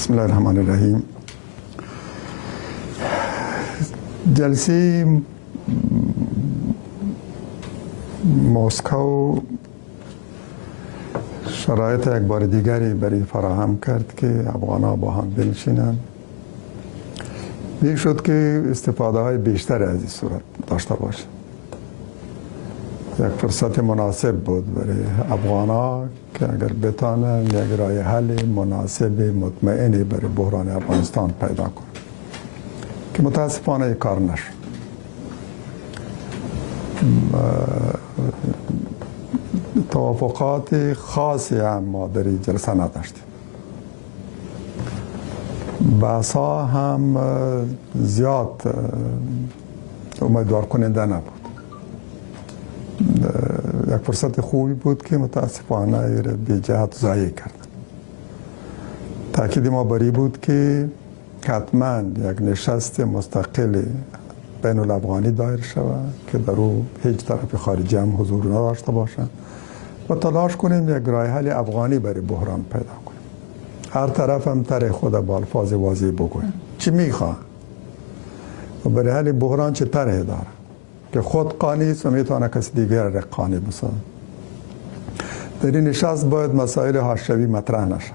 بسم الله الرحمن الرحیم. جلسه مسکو شرایط یک بار دیگری برای فراهم کرد که افغان‌ها با هم بنشینند. یک شد که استفاده های بیشتر از این صورت داشته باشه. یک فرصت مناسب بود برای افغان‌ها که اگر بتانن یک راه حل مناسب مطمئنی برای بحران افغانستان پیدا کنند که متاسفانه این کار نشد. توافقات خاصی هم ما در این جلسه نداشتیم. بحث‌ها هم زیاد امیدوار کننده نبود. یک فرصت خوبی بود که متاسفانه به جهت ضایع کردن. تاکید ما بری بود که حتما یک نشست مستقل بین الافغانی دایر شود که در او هیچ طرف خارجی هم حضور نداشته باشند و تلاش کنیم یک راه حل افغانی برای بحران پیدا کنیم. هر طرف هم طرح خود با الفاظ واضح بگویم چی میخواه و برای حل بحران چه طرحی داره که خود قانع است و میتونه کسی دیگر را قانع بسازه. در این نشست باید مسائل حاشیه‌ای مطرح نشه،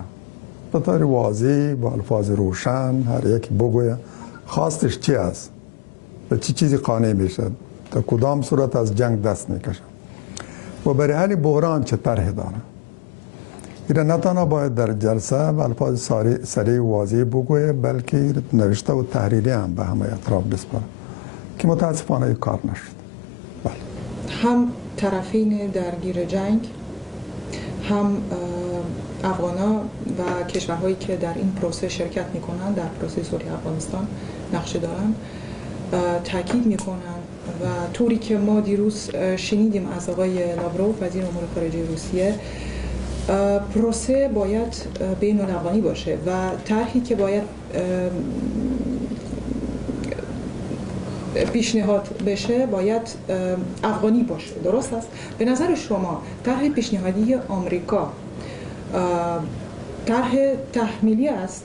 به طور واضح با الفاظ روشن هر یک بگوید خواستش چی است، به چی چیزی قانع میشه، تا کدام صورت از جنگ دست میکشه و برای حل بحران چه طرحی داره. این نه تنها باید در جلسه و الفاظ سریع و واضح بگوید بلکه نوشته و تحریری هم به همه اطراف بسپاره که متاسفانه این کار نشد. بله. هم طرفین درگیر جنگ، هم افغانا و کشورهایی که در این پروسه شرکت میکنن، در پروسه صلح افغانستان نقشه دارن، تاکید میکنن و طوری که ما دیروز شنیدیم از آقای لاوروف وزیر امور خارجه روسیه، پروسه باید بین الافغانی باشه و طرحی که باید پیشنهاد بشه باید افغانی باشه. درست است؟ به نظر شما طرح پیشنهادی آمریکا طرح تحمیلی است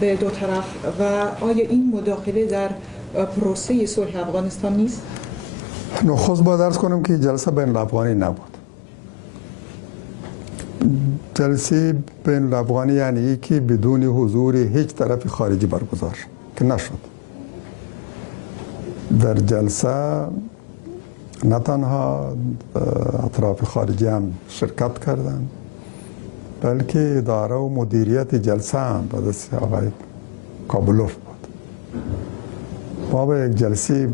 به دو طرف و آیا این مداخله در پروسه صلح افغانستان نیست؟ نخست باید عرض کنم که جلسه بین الافغانی نبود. جلسه بین الافغانی یعنی ای که بدون حضور هیچ طرف خارجی برگزار که نشد. در جلسه نه تنها اطراف خارجی هم شرکت کردند بلکه اداره و مدیریت جلسه هم به دست آقای کابلوف بود. ما به یک جلسه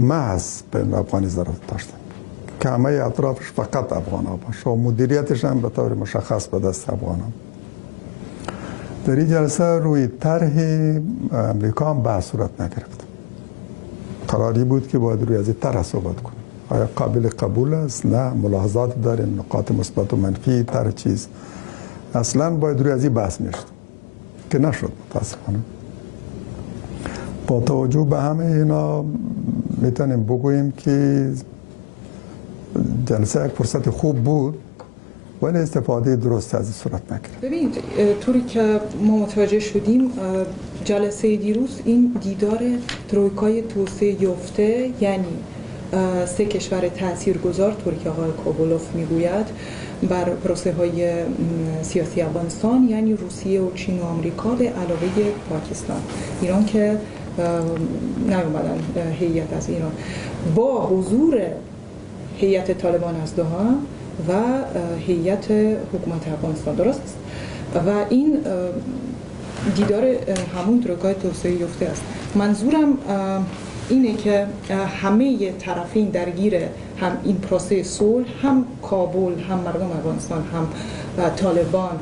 محض بین افغانی ضرورت داشتیم که همه اطرافش فقط افغان ها باشه و مدیریتش هم به طور مشخص به دست افغان ها. در این جلسه روی طرح امریکا هم بحث صورت نگرفت. قراری بود که باید روی از این طرح صحبت کنیم. آیا قابل قبول است؟ نه. ملاحظات داره، نقاط مثبت و منفی طرح چیز. اصلا باید روی از این بحث میشد که نشد متاسفانه. با توجه به همه اینا میتونیم بگوییم که جلسه یک فرصت خوب بود ولی استفاده درست از این صورت نکرد. ببینید طوری که ما متوجه شدیم جلسه دیروز این دیدار ترویکای توسعه یافته یعنی سه کشور تاثیرگذار طوری که آقای کابلوف میگوید بر پروسه های سیاسی افغانستان یعنی روسیه و چین و آمریکا به علاوه پاکستان، ایران که نیومدن هیئت از ایران، با حضور هیئت طالبان از دوحه و هیئت حکومت افغانستان. درست است؟ و این دیدار همون ترویکای توسعه یافته است. منظورم اینه که همه طرفین درگیر هم این پروسه صلح، هم کابل، هم مردم افغانستان، هم طالبان،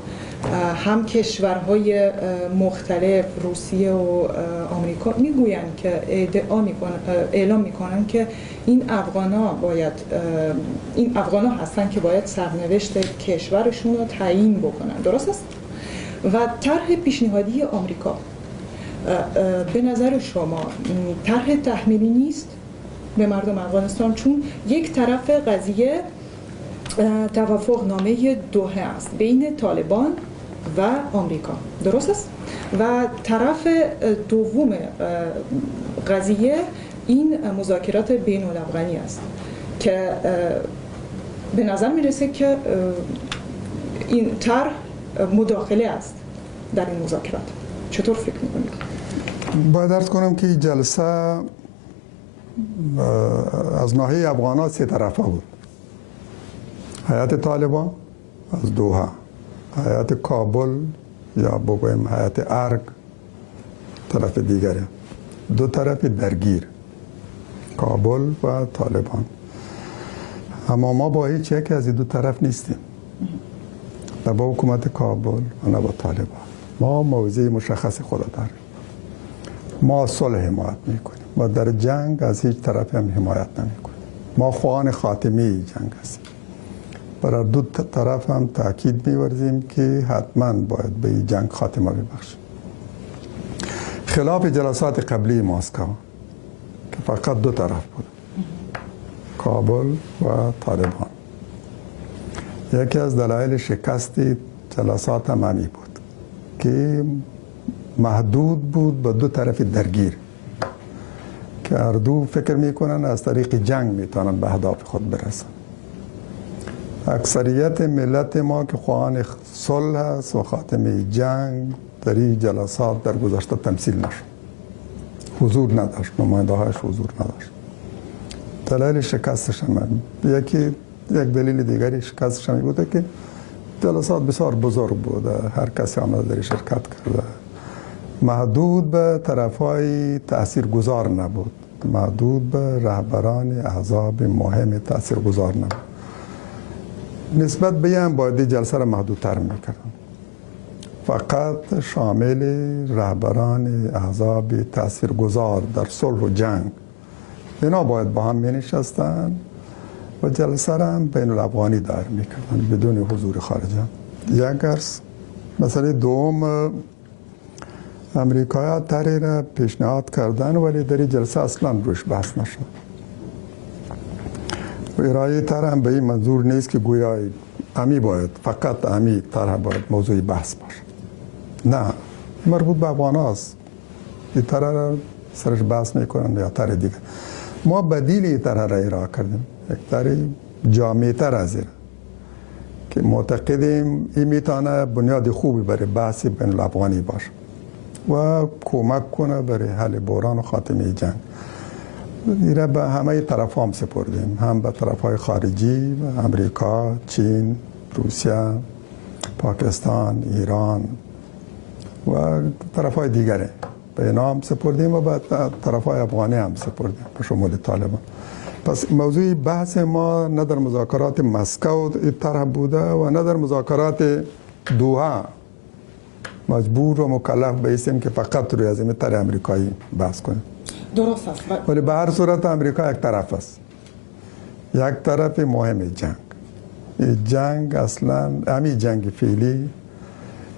هم کشورهای مختلف روسیه و آمریکا میگویند که اعلام میکنن که این افغانا هستن که باید سرنوشت کشورشون رو تعیین بکنن. درست است؟ و طرح پیشنهادی آمریکا به نظر شما طرح تحمیلی نیست به مردم افغانستان؟ چون یک طرف قضیه توافق نامه دوحه است بین طالبان و آمریکا. درست است؟ و طرف دوم قضیه این مذاکرات بین الافغانی است که به نظر میرسه که این طرح مداخله است در این مذاکرات. چطور فکر میکنید؟ باید عرض کنم که این جلسه از ناحیه افغان‌ها سه طرفه بود. هیئت طالبان از دوحه، هیئت کابل یا بگویم هیئت ارگ طرف دیگره، دو طرف درگیر کابل و طالبان. اما ما با هیچ یک از این دو طرف نیستیم، نه با حکومت کابل و نه با طالبان. ما موضع مشخص خود داریم. ما صلح حمایت میکنیم و در جنگ از هیچ طرف هم حمایت نمیکنیم. ما خواهان خاتمه جنگ هستیم. برای دو طرف هم تاکید می‌ورزیم که حتما باید به این جنگ خاتمه ببخشیم. خلاف جلسات قبلی مسکو که فقط دو طرف بود، کابل و طالبان. یکی از دلایل شکست جلسات هم همین بود که محدود بود به دو طرف درگیر که هر دو فکر میکنن از طریق جنگ میتونن به اهداف خود برسن. اکثریت ملت ما که خواهان صلح است و خاتمه جنگ در این جلسات در گذشته تمثیل نشد، حضور نداشت، نماینده هاش حضور نداشت. دلیل شکستش هم یک دلیل دیگری شکستش هم بوده که جلسات بسیار بزرگ بوده، هر کسی آمده در شرکت کرده، محدود به طرفای تاثیرگذار نبود، محدود به رهبران احزاب مهم تاثیرگذار نبود. نسبت به هم باید جلسه را محدودتر میکردن، فقط شامل رهبران احزاب تاثیرگذار در صلح و جنگ اینا باید با هم می نشستن و جلسه را هم بین الافغانی دایر میکردن بدون حضور خارجی. یک عرض مسئله دوم، امریکایی طرحی را پیشنهاد کردن ولی در این جلسه اصلا روش بحث نشد. ارائه طرح هم به این منظور نیست که گویا امی باید فقط امی طرح باید موضوع بحث باشه. نه، مربوط به افغان هاست. این طرح را سرش بحث میکنن یا طرح دیگه. ما بدیل این طرح را ارائه کردیم، یک طرح جامع‌تر از این که معتقدیم این میتونه بنیاد خوبی برای بحث بین الافغانی باشه و کمک کنه برای حل بحران و خاتمه جنگ. این را به همه طرف هم سپردیم، هم به طرف های خارجی، امریکا، چین، روسیه، پاکستان، ایران و طرف های دیگره به اینا هم سپردیم و به طرف های افغانی هم سپردیم به شمول طالبان. پس موضوع بحث ما نه در مذاکرات مسکو طرح بوده و نه در مذاکرات دوحه مجبور و مکلف بایستیم که فقط روی از این طرح امریکایی بحث کنیم. درست است. ولی به هر صورت امریکا یک طرف است، یک طرف مهم جنگ. این جنگ اصلا همین جنگ فعلی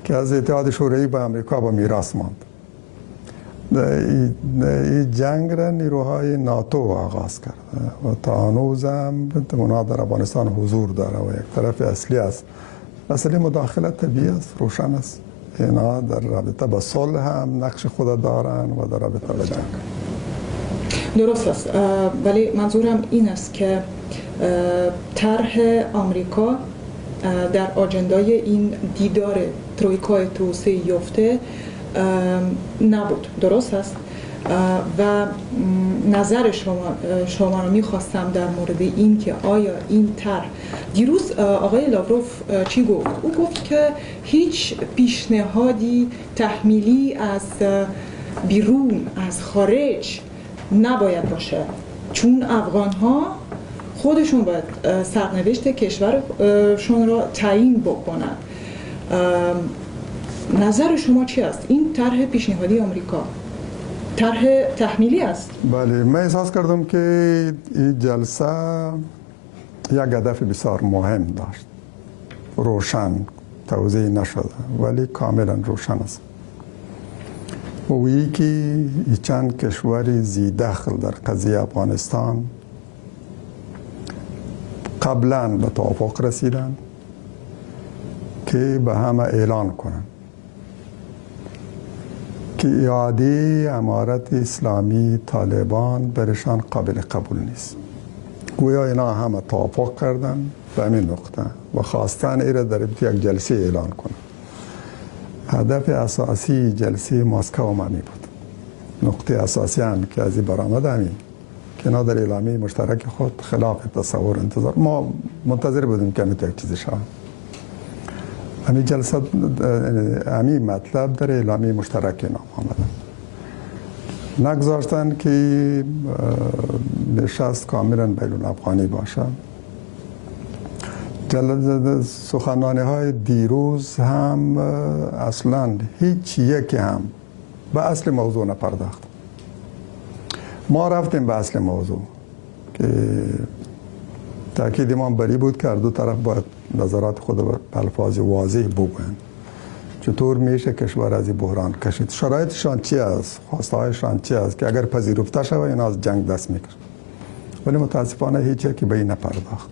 که از اتحاد شوروی به امریکا با میراث ماند. این جنگ را نیروهای ناتو آغاز کرده و تا هنوز هم اونا در افغانستان حضور داره و یک طرف اصلی است. مسئله مداخلت طبیعی است، روشن است. اینا در رابطه با صلح هم نقش خود دارن و در رابطه با جنگ. درست است، ولی منظورم این است که طرح آمریکا در آجندای این دیدار ترویکای توسعه یافته نبود. درست است؟ و نظر شما رو میخواستم در مورد این که آیا این طرح، دیروز آقای لاوروف چی گفت؟ او گفت که هیچ پیشنهادی تحمیلی از بیرون، از خارج نباید باشه، چون افغان ها خودشون باید سرنوشت کشورشون را تعیین بکنن. نظر شما چی است؟ این طرح پیشنهادی آمریکا طرح تحمیلی است؟ بله، من احساس کردم که این جلسه یک هدف بسیار مهم داشت، روشن توضیح نشده ولی کاملا روشن است. وی که چند کشور زی دخل در قضیه افغانستان قبلا به توافق رسیدن که به همه اعلان کنن که اعاده امارت اسلامی طالبان برشان قابل قبول نیست. گویا اینا همه توافق کردن به همین نقطه و خواستن ایره در یک جلسه اعلان کنن. هدف اساسی جلسه مسکو همی بود. نقطه اساسی هم که از این برآمد همین که اینا در اعلامیه مشترک خود خلاف تصور انتظار ما منتظر بودیم که همین یک چیز شود. همین جلسه همین مطلب در اعلامیه مشترک نام آمدن. نگذاشتن که نشست کاملا بین الافغانی باشه. سخنرانی های دیروز هم اصلا هیچ یکی هم به اصل موضوع نپرداخت. ما رفتیم به اصل موضوع که تاکید ما بری بود که دو طرف باید نظرات خود به الفاظ واضح بگویند. چطور میشه کشور از این بحران کشید؟ شرایطشان چی است؟ خواسته هایشان چی است که اگر پذیرفته شود اینا از جنگ دست میکشند. ولی متاسفانه هیچ یکی به این نپرداخت.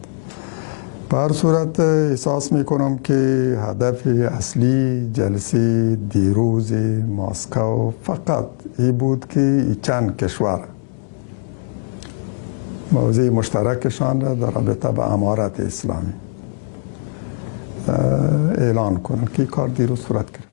به هر صورت احساس میکنم که هدف اصلی جلسه دیروز مسکو فقط این بود که چند کشور موضوع مشترکشان را در رابطه به امارت اسلامی اعلان کنند که کار دیروز صورت گرفت.